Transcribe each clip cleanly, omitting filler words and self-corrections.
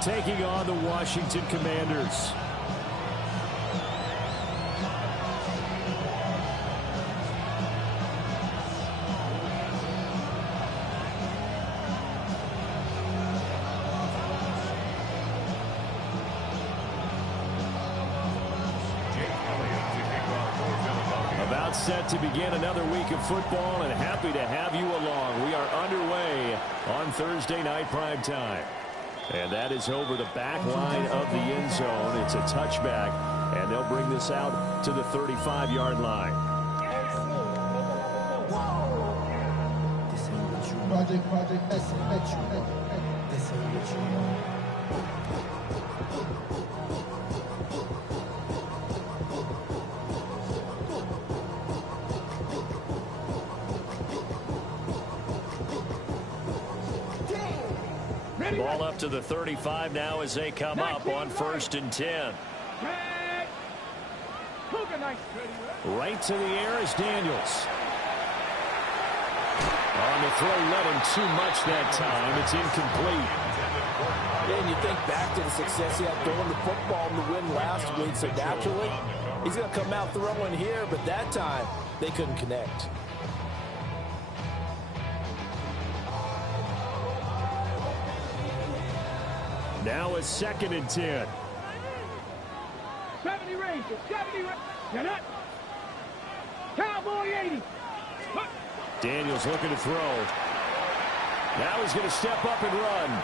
taking on the Washington Commanders. About set to begin another week of football, and happy to have you along. We are underway on Thursday night prime time. And that is over the back line of the end zone. It's a touchback, and they'll bring this out to the 35-yard line. Ball up to the 35 now as they come up on 1st and 10. Right to the air is Daniels. On the throw, let him too much that time. It's incomplete. And you think back to the success he had throwing the football in the win last week, so naturally, he's going to come out throwing here, but that time, they couldn't connect. Now it's 2nd and 10. 70 Rangers, 70 Rangers. You're not. Cowboy 80. Daniels looking to throw. Now he's going to step up and run.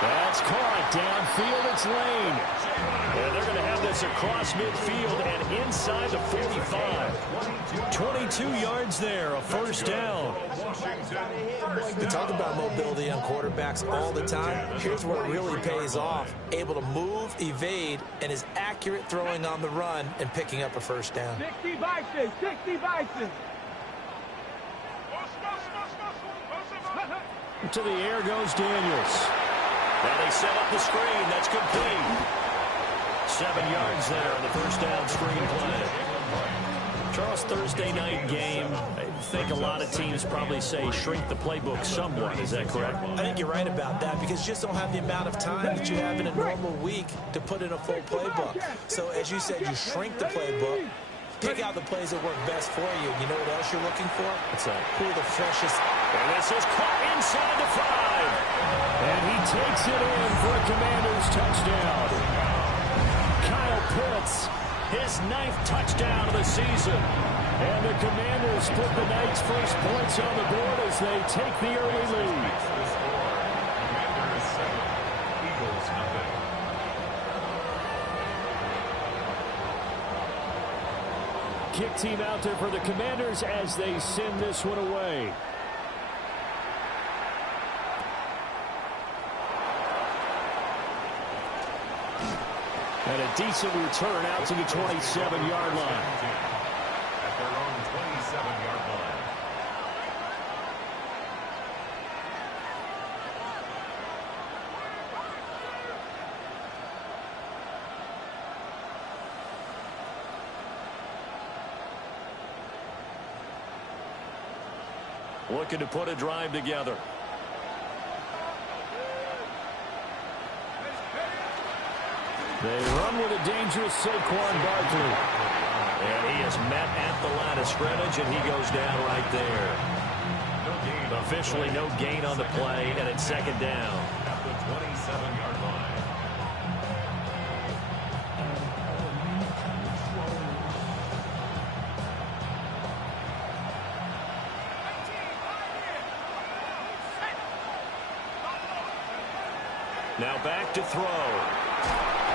That's caught downfield. It's Lane. And they're going to have this across midfield and inside the 45. 22 yards there, a first down. We talk about mobility on quarterbacks all the time. Here's where it really pays off. Able to move, evade, and is accurate throwing on the run and picking up a first down. 60 Bison, 60 Bison. To the air goes Daniels. Now they set up the screen. That's complete. 7 yards there on the first down screen play. Charles, Thursday night game, I think a lot of teams probably say shrink the playbook somewhat. Is that correct? I think you're right about that because you just don't have the amount of time that you have in a normal week to put in a full playbook. So as you said, you shrink the playbook, pick out the plays that work best for you. You know what else you're looking for? What's that? Who are the freshest? And this is caught inside the 5. And he takes it in for a Commanders touchdown. Kyle Pitts, his 9th touchdown of the season. And the Commanders put the night's first points on the board as they take the early lead. Kick team out there for the Commanders as they send this one away. And a decent return out to the 27-yard line. At their own 27-yard line. Looking to put a drive together. They run with a dangerous Saquon Barkley. And he is met at the line of scrimmage, and he goes down right there. Officially no gain on the play, and it's 2nd down. At the 27-yard line. Now back to throw.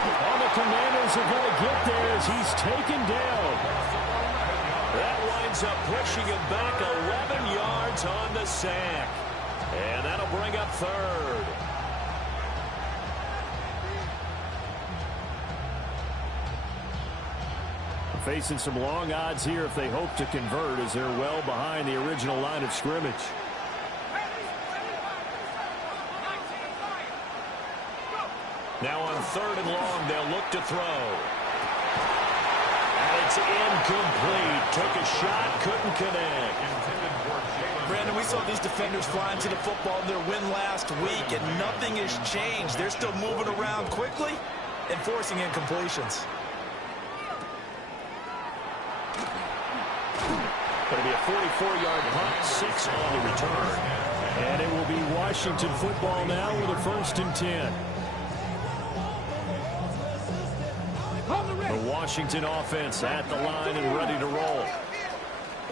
All the Commanders are going to get there as he's taken down. That winds up pushing him back 11 yards on the sack. And that'll bring up 3rd. Facing some long odds here if they hope to convert as they're well behind the original line of scrimmage. Now on 3rd and long, they'll look to throw. And it's incomplete. Took a shot, couldn't connect. Intended for Jalen Brandon, we saw these defenders fly into the football in their win last week, and nothing has changed. They're still moving around quickly and forcing incompletions. Going to be a 44-yard punt, 6 on the return. And it will be Washington football now with a 1st and 10. The Washington offense at the line and ready to roll.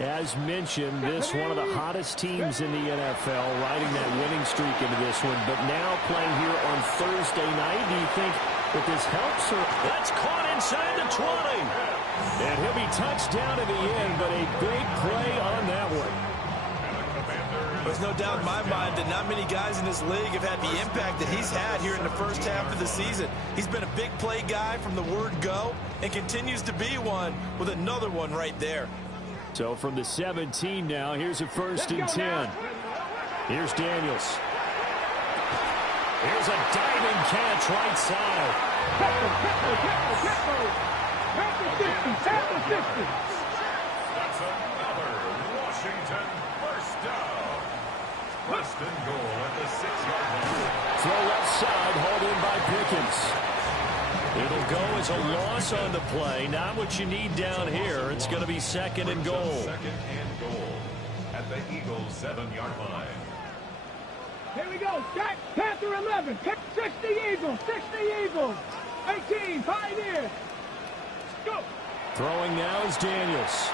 As mentioned, this one of the hottest teams in the NFL, riding that winning streak into this one, but now playing here on Thursday night. Do you think that this helps? Or that's caught inside the 20. And he'll be touched down in the end, but a big play on that one. There's no doubt in my mind that not many guys in this league have had the impact that he's had here in the first half of the season. He's been a big play guy from the word go and continues to be one with another one right there. So from the 17 now, here's a 1st and 10. Here's Daniels. Here's a diving catch right side. That's another Washington first down. First and goal at the 6-yard line. Throw left side, hauled in by Pickens. It'll go as a loss on the play. Not what you need down here. It's going to be 2nd and goal. 2nd and goal at the Eagles 7-yard line. Here we go. Jack, Panther 11. 60 Eagles. 60 Eagles. 18 Pioneers. Go. Throwing now is Daniels.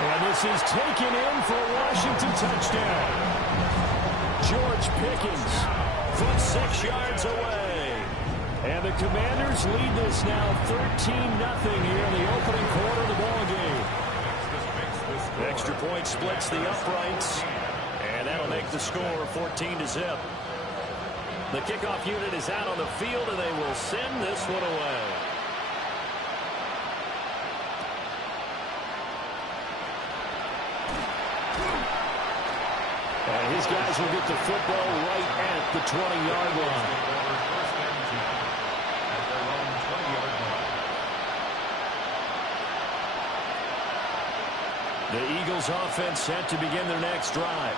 And this is taken in for a Washington touchdown. George Pickens from 6 yards away. And the Commanders lead this now 13-0 here in the opening quarter of the ball game. Extra point splits the uprights. And that'll make the score 14-0. The kickoff unit is out on the field, and they will send this one away. And his guys will get the football right at the 20-yard line. The Eagles offense set to begin their next drive.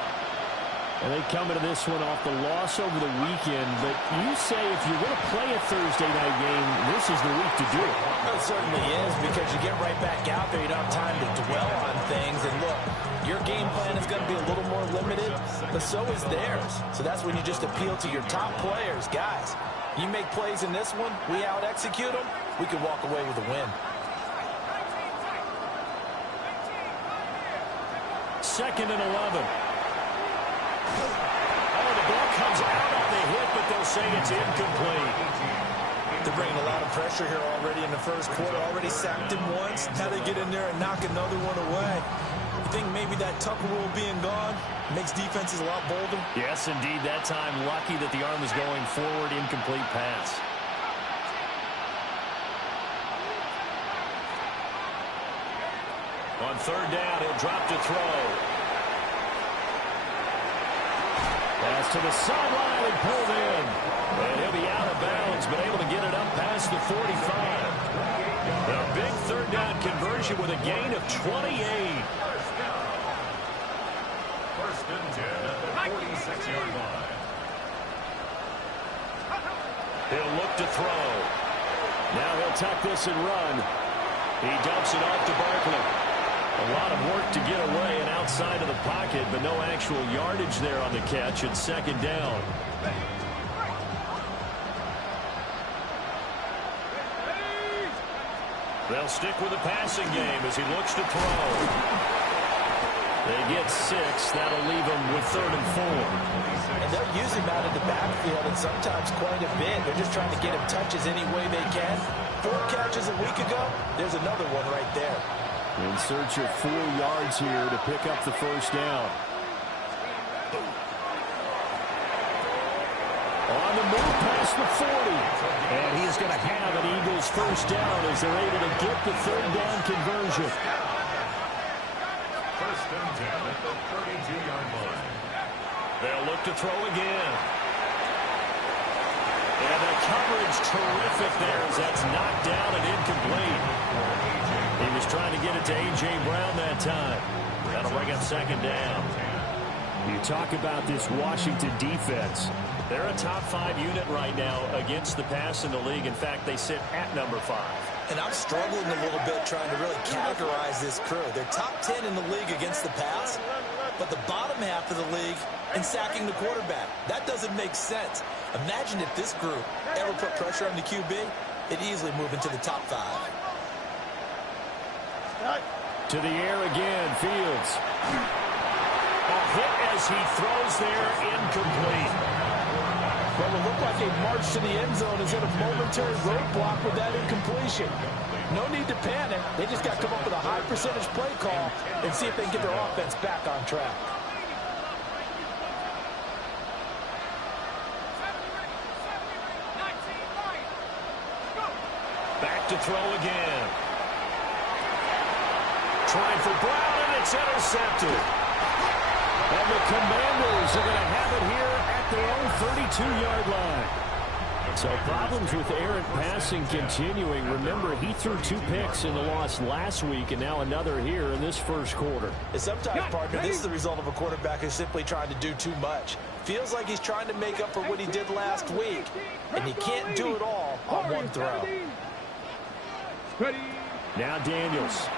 And they come into this one off the loss over the weekend. But you say if you're going to play a Thursday night game, this is the week to do it. Well, it certainly is, because you get right back out there. You don't have time to dwell on things. And look, your game plan is going to be a little more limited, but so is theirs. So that's when you just appeal to your top players. Guys, you make plays in this one, we out-execute them, we can walk away with a win. 2nd and 11. Oh, the ball comes out on the hit, but they'll say it's incomplete. They're bringing a lot of pressure here already in the first quarter. Already sacked him once. Now they get in there and knock another one away. You think maybe that Tucker rule being gone makes defenses a lot bolder? Yes, indeed. That time, lucky that the arm was going forward. Incomplete pass. On 3rd down, he'll drop to throw. Pass to the sideline and pulled in. And he'll be out of bounds, but able to get it up past the 45. A big 3rd down conversion with a gain of 28. First and 10 at the 46-yard line. He'll look to throw. Now he'll tuck this and run. He dumps it off to Barkley. A lot of work to get away and outside of the pocket, but no actual yardage there on the catch. It's 2nd down. They'll stick with the passing game as he looks to throw. They get 6. That'll leave them with 3rd and 4. And they'll use him out of the backfield, and sometimes quite a bit. They're just trying to get him touches any way they can. 4 catches a week ago. There's another one right there. In search of 4 yards here to pick up the 1st down. On the move past the 40. And he's going to have an Eagles 1st down as they're able to get the 3rd down conversion. 1st and 10 at the 32-yard line. They'll look to throw again. And the coverage terrific there as that's knocked down and incomplete. He was trying to get it to A.J. Brown that time. That'll bring up second down. You talk about this Washington defense. They're a top 5 unit right now against the pass in the league. In fact, they sit at number 5. And I'm struggling a little bit trying to really categorize this crew. They're top 10 in the league against the pass, but the bottom half of the league in sacking the quarterback. That doesn't make sense. Imagine if this group ever put pressure on the QB, it'd easily move into the top 5. To the air again, Fields. A hit as he throws there, incomplete. Well, it looked like a march to the end zone is in a momentary roadblock with that incompletion. No need to panic. They just got to come up with a high percentage play call and see if they can get their offense back on track. Back to throw again. Trying for Brown, and it's intercepted. And the Commanders are going to have it here at their own 32-yard line. So problems with errant passing continuing. Remember, he threw 2 picks in the loss last week, and now another here in this first quarter. And sometimes, partner, this is the result of a quarterback who's simply trying to do too much. Feels like he's trying to make up for what he did last week, and he can't do it all on one throw. Now Daniels.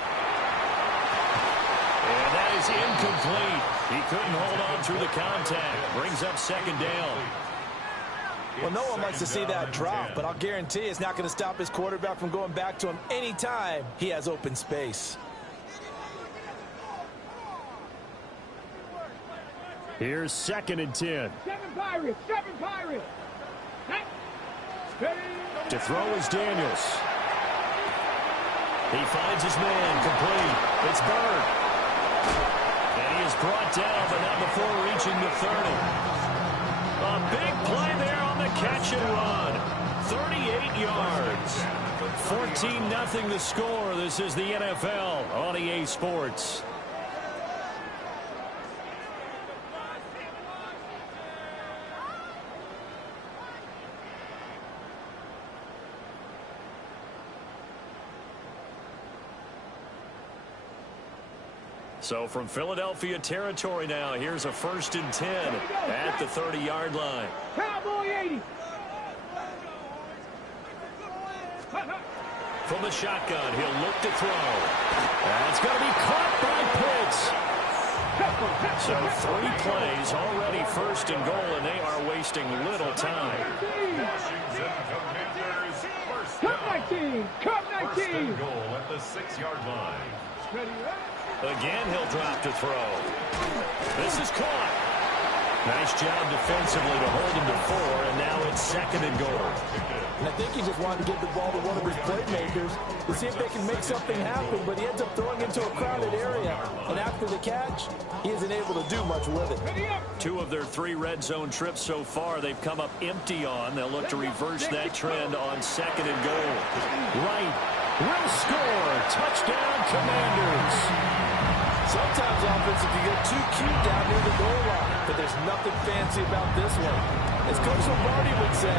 And that is incomplete. He couldn't hold on through the contact. Brings up second down. Well, no one likes to see that drop, but I'll guarantee it's not going to stop his quarterback from going back to him anytime he has open space. Here's 2nd and 10. 7 Pirates, 7 Pirates. To throw is Daniels. He finds his man, complete. It's Bird. And he is brought down, but not before reaching the 30. A big play there on the catch and run. 38 yards. 14-0 the score. This is the NFL on EA Sports. So from Philadelphia territory now, here's a 1st and 10 at the 30-yard line. Cowboy 80. From the shotgun, he'll look to throw. That's going to be caught by Pitts. So 3 plays, already 1st and goal, and they are wasting little time. Cup 19. Cup 19. First and goal at the 6-yard line. Again, he'll drop to throw. This is caught. Nice job defensively to hold him to 4, and now it's 2nd and goal. And I think he just wanted to give the ball to one of his playmakers to see if they can make something happen, but he ends up throwing into a crowded area. And after the catch, he isn't able to do much with it. 2 of their 3 red zone trips so far, they've come up empty on. They'll look to reverse that trend on 2nd and goal. Right will score. Touchdown, Commanders. Sometimes offenses can get too cute down near the goal line, but there's nothing fancy about this one. As Coach Lombardi would say,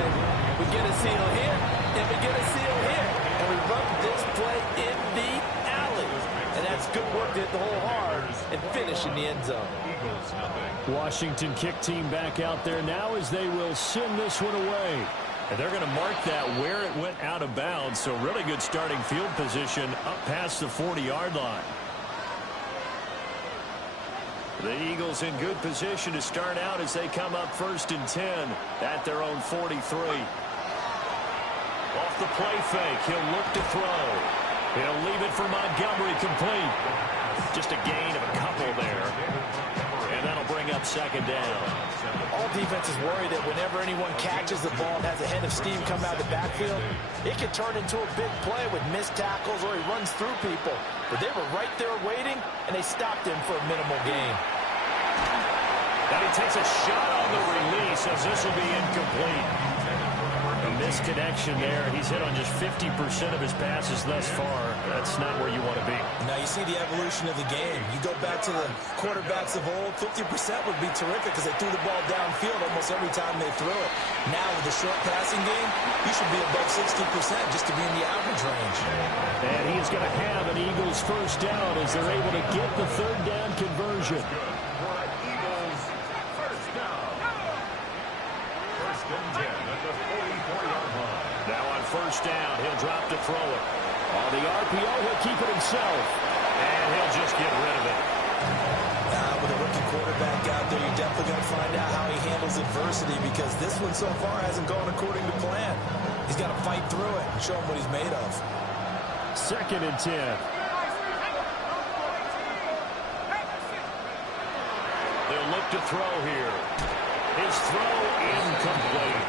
we get a seal here, and we get a seal here, and we run this play in the alley. And that's good work to hit the hole hard and finish in the end zone. Washington kick team back out there now as they will send this one away. And they're going to mark that where it went out of bounds, so really good starting field position up past the 40-yard line. The Eagles in good position to start out as they come up 1st and 10 at their own 43. Off the play fake, he'll look to throw. He'll leave it for Montgomery, complete. Just a gain of a couple there. And that'll bring up 2nd down. All defenses worry that whenever anyone catches the ball and has a head of steam come out of the backfield, it can turn into a big play with missed tackles or he runs through people. But they were right there waiting, and they stopped him for a minimal gain. And he takes a shot on the release as this will be incomplete. A misconnection there. He's hit on just 50% of his passes thus far. That's not where you want to be. Now you see the evolution of the game. You go back to the quarterbacks of old, 50% would be terrific because they threw the ball downfield almost every time they threw it. Now with the short passing game, you should be above 60% just to be in the average range. And he's going to have an Eagles first down as they're able to get the third down conversion. Eagles first down. First and 10 at the 44-yard line. Now on first down, he'll drop to throw it. On the RPO, he'll keep it himself. And he'll just get rid of it. With a rookie quarterback out there, you're definitely going to find out how he handles adversity because this one so far hasn't gone according to plan. He's got to fight through it and show him what he's made of. Second and 10. They'll look to throw here. His throw incomplete.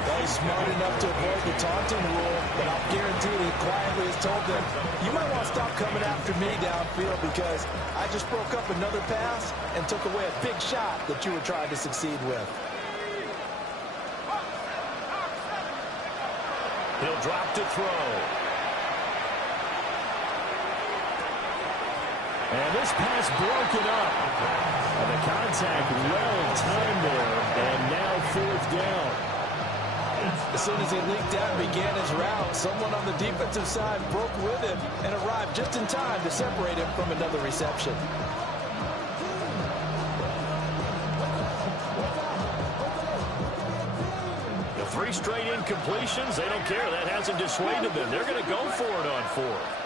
Well, he's smart enough to avoid the taunting rule, but I'll guarantee he quietly has told them, you might want to stop coming after me downfield because I just broke up another pass and took away a big shot that you were trying to succeed with. He'll drop to throw. And this pass broken up. And the contact well timed there, and now fourth down. As soon as he leaked out and began his route, someone on the defensive side broke with him and arrived just in time to separate him from another reception. The 3 straight incompletions, they don't care. That hasn't dissuaded them. They're going to go for it on fourth.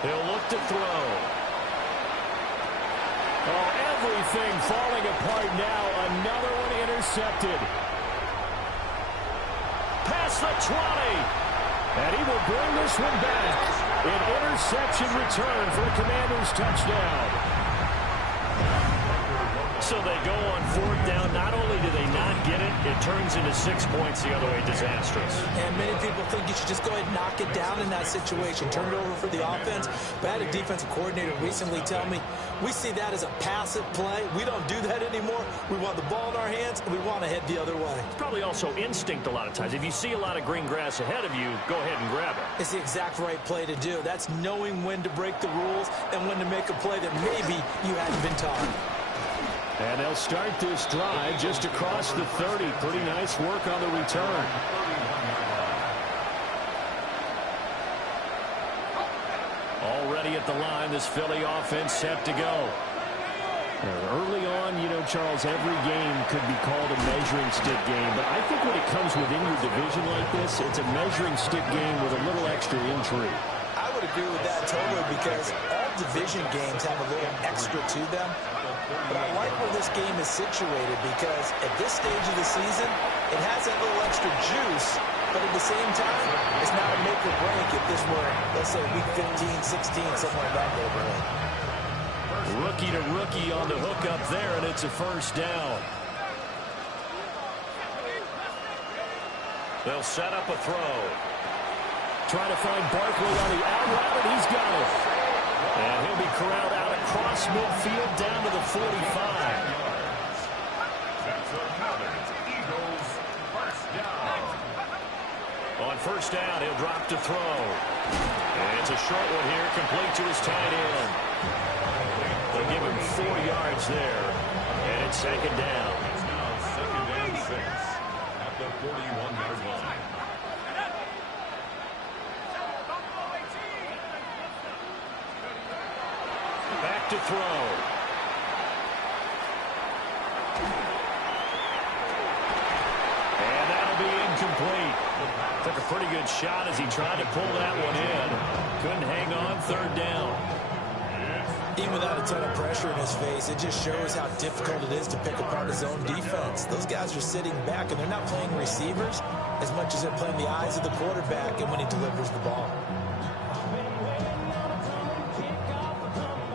He'll look to throw. Oh, everything falling apart now. Another one intercepted. Past the 20. And he will bring this one back. An interception return for a Commanders touchdown. So they go on fourth down. Not only do they not get it, it turns into 6 points the other way. Disastrous. And many people think you should just go ahead and knock it down in that situation. Turn it over for the offense. But I had a defensive coordinator recently tell me, we see that as a passive play. We don't do that anymore. We want the ball in our hands, and we want to head the other way. It's probably also instinct a lot of times. If you see a lot of green grass ahead of you, go ahead and grab it. It's the exact right play to do. That's knowing when to break the rules and when to make a play that maybe you hadn't been taught. And they'll start this drive just across the 30. Pretty nice work on the return. Already at the line, this Philly offense set to go. Early on, you know, Charles, every game could be called a measuring stick game. But I think when it comes within your division like this, it's a measuring stick game with a little extra intrigue. I would agree with that totally because all division games have a little extra to them. But I like where this game is situated because at this stage of the season, it has that little extra juice, but at the same time, it's not a make or break if this were, let's say, week 15, 16, somewhere in that neighborhood. Rookie to rookie on the hook up there, and it's a first down. They'll set up a throw. Trying to find Barkley on the out route, and he's got it. And he'll be corralled out across midfield down to the 45. That's another Eagles first down. On first down, he'll drop to throw. And it's a short one here, complete to his tight end. They'll give him 4 yards there. And it's second down. It's now second and 6 at the 41-yard line. Back to throw. And that'll be incomplete. Took a pretty good shot as he tried to pull that one in. Couldn't hang on, third down. Even without a ton of pressure in his face, it just shows how difficult it is to pick apart his own defense. Those guys are sitting back, and they're not playing receivers as much as they're playing the eyes of the quarterback and when he delivers the ball.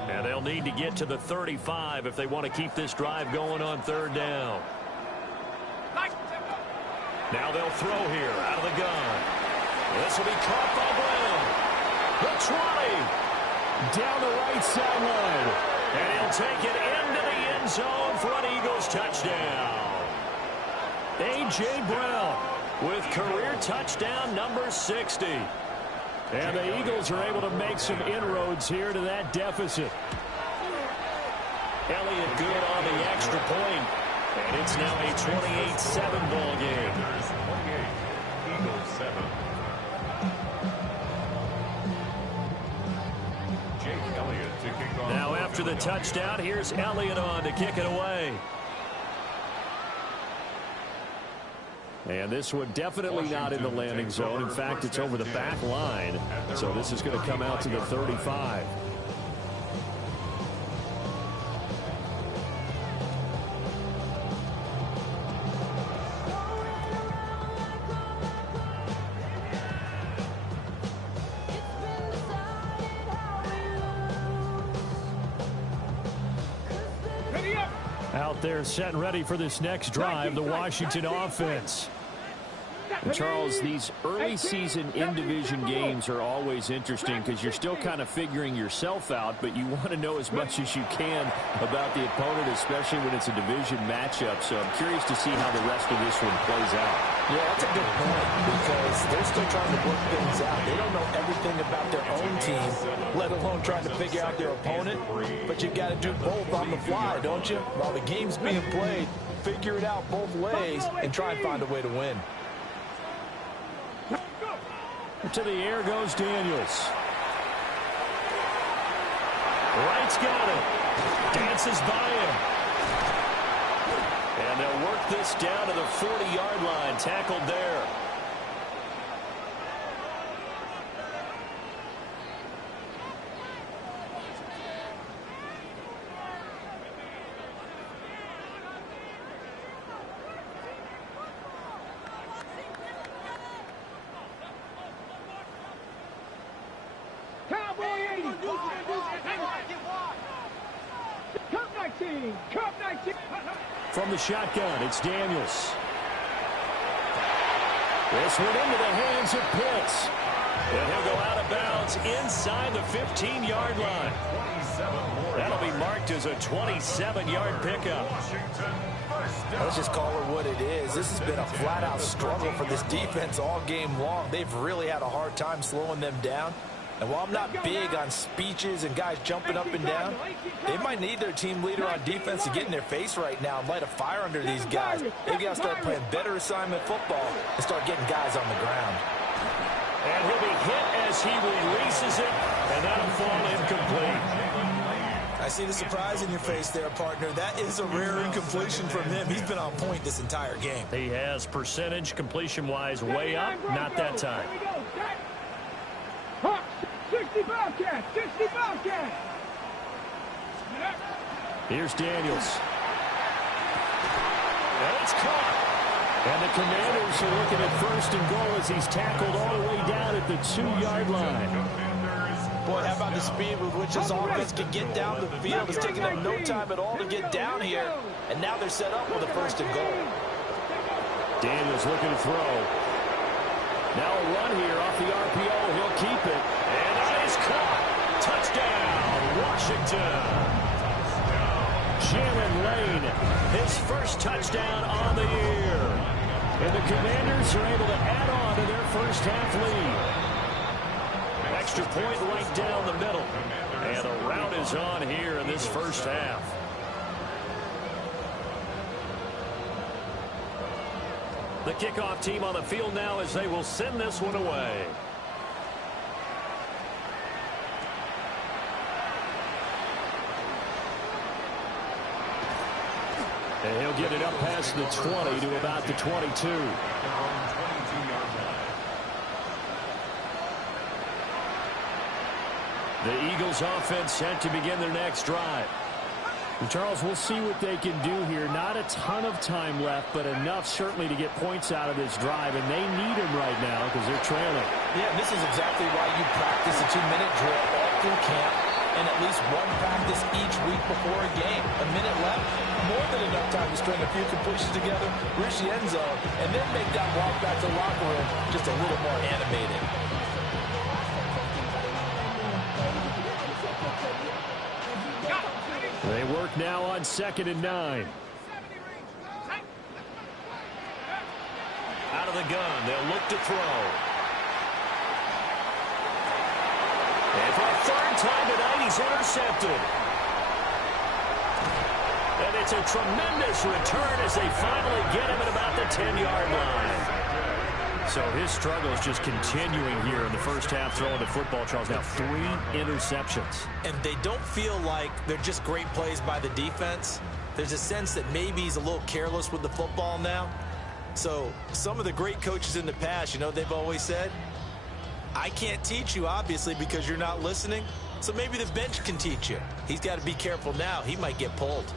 And they'll need to get to the 35 if they want to keep this drive going on third down. Now they'll throw here out of the gun. This will be caught by Brown. The 20. Down the right sideline. And he'll take it into the end zone for an Eagles touchdown. A.J. Brown with career touchdown number 60. And the Eagles are able to make some inroads here to that deficit. Elliott good on the extra point. And it's now a 28-7 ball game. 28, Eagles 7. Jake Elliott to kick off. Now after the touchdown, here's Elliott on to kick it away. And this one definitely not in the landing zone. In fact, it's over the back line. So this is going to come out to the 35. Out there set and ready for this next drive, the Washington offense. And Charles, these early season in-division games are always interesting because you're still kind of figuring yourself out, but you want to know as much as you can about the opponent, especially when it's a division matchup. So I'm curious to see how the rest of this one plays out. Yeah, that's a good point because they're still trying to work things out. They don't know everything about their own team, let alone trying to figure out their opponent. But you got to do both on the fly, don't you? While the game's being played, figure it out both ways and try and find a way to win. To the air goes Daniels. Wright's got it. Dances by him. And they'll work this down to the 40-yard line. Tackled there. From the shotgun, it's Daniels. This one into the hands of Pitts. And he'll go out of bounds inside the 15-yard line. That'll be marked as a 27-yard pickup. Let's just call it what it is. This has been a flat-out struggle for this defense all game long. They've really had a hard time slowing them down. And while I'm not big on speeches and guys jumping up and down, they might need their team leader on defense to get in their face right now and light a fire under these guys. They've got to start playing better assignment football and start getting guys on the ground. And he'll be hit as he releases it, and that'll fall incomplete. I see the surprise in your face there, partner. That is a rare incompletion from him. He's been on point this entire game. He has percentage completion-wise way up, not that time. 60 Bobcats! 60 Bobcats! Here's Daniels. And it's caught. And the Commanders are looking at first and goal as he's tackled all the way down at the 2-yard line. Boy, how about the speed with which this offense can get down the field? It's taking them no time at all to get down here. And now they're set up with a first and goal. Daniels looking to throw. Now a run here off the RPO. He'll keep it. And that is caught. Touchdown, Washington. Jalen Lane, his first touchdown on the year. And the Commanders are able to add on to their first half lead. Extra point right down the middle. And a rout is on here in this first half. The kickoff team on the field now as they will send this one away. And he'll get it up past the 20 to about the 22. The Eagles offense set to begin their next drive. And Charles, we'll see what they can do here. Not a ton of time left, but enough certainly to get points out of this drive, and they need them right now because they're trailing. Yeah, this is exactly why you practice a 2-minute drill all through camp and at least one practice each week before a game. A minute left, more than enough time to string a few completions together, reach the end zone, and then make that walk back to the locker room just a little more animated. They work now on 2nd and 9. Out of the gun, they'll look to throw. And for a 3rd time tonight, he's intercepted. And it's a tremendous return as they finally get him at about the 10-yard line. So his struggle is just continuing here in the first half throwing the football, Charles. Now 3 interceptions. And they don't feel like they're just great plays by the defense. There's a sense that maybe he's a little careless with the football now. So some of the great coaches in the past, you know, they've always said, I can't teach you, obviously, because you're not listening. So maybe the bench can teach you. He's got to be careful now. He might get pulled.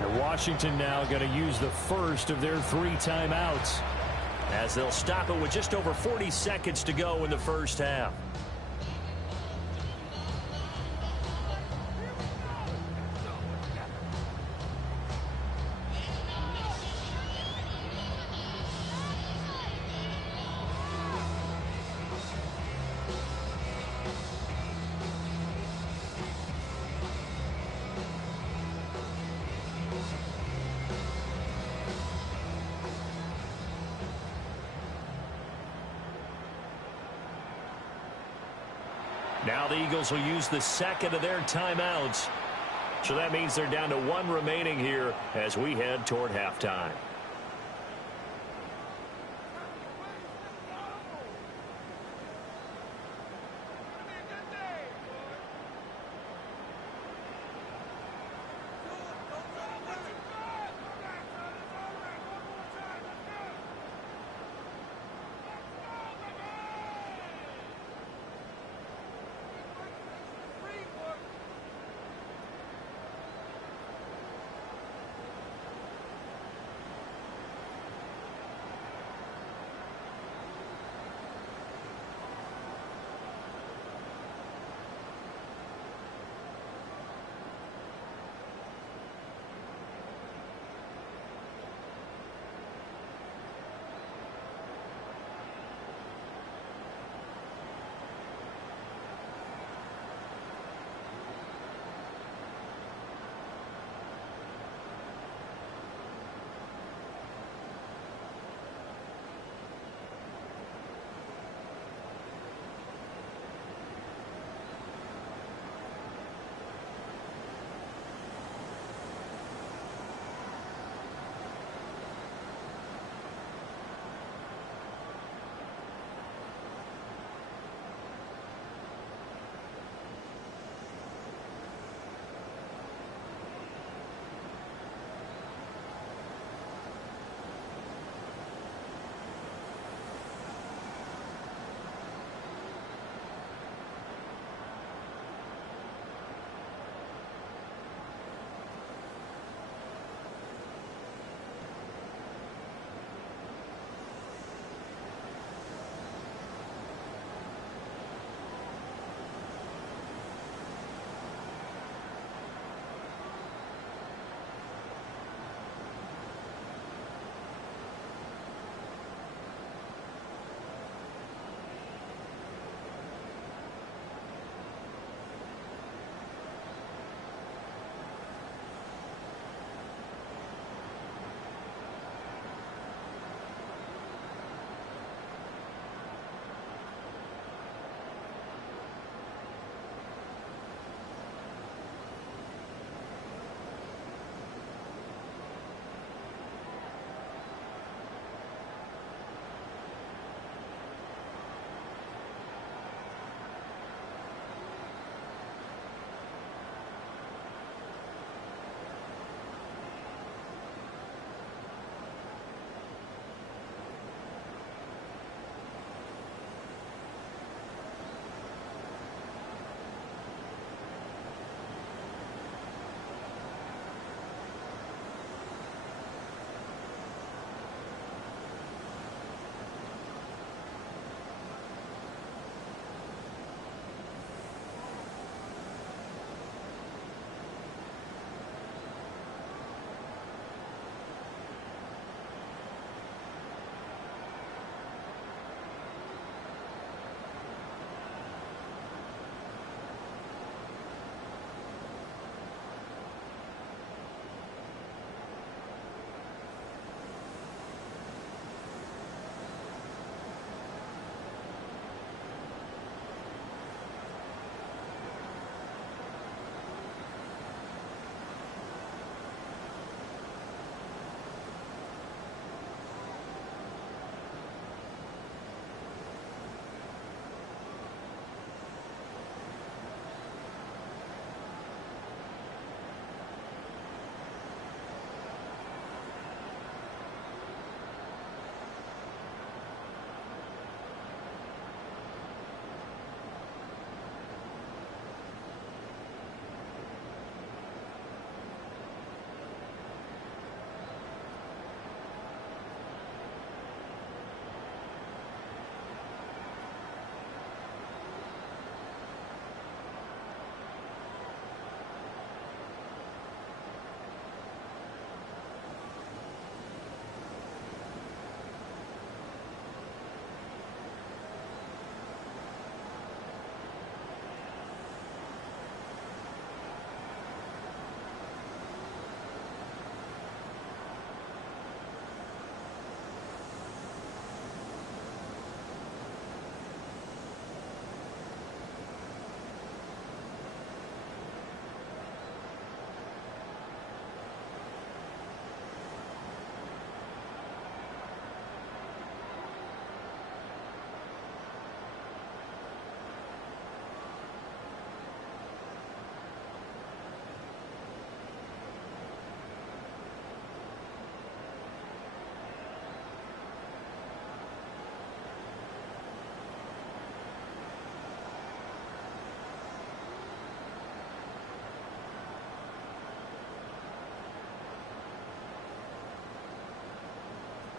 And Washington now going to use the first of their 3 timeouts, as they'll stop it with just over 40 seconds to go in the first half. Now the Eagles will use the 2nd of their timeouts. So that means they're down to 1 remaining here as we head toward halftime.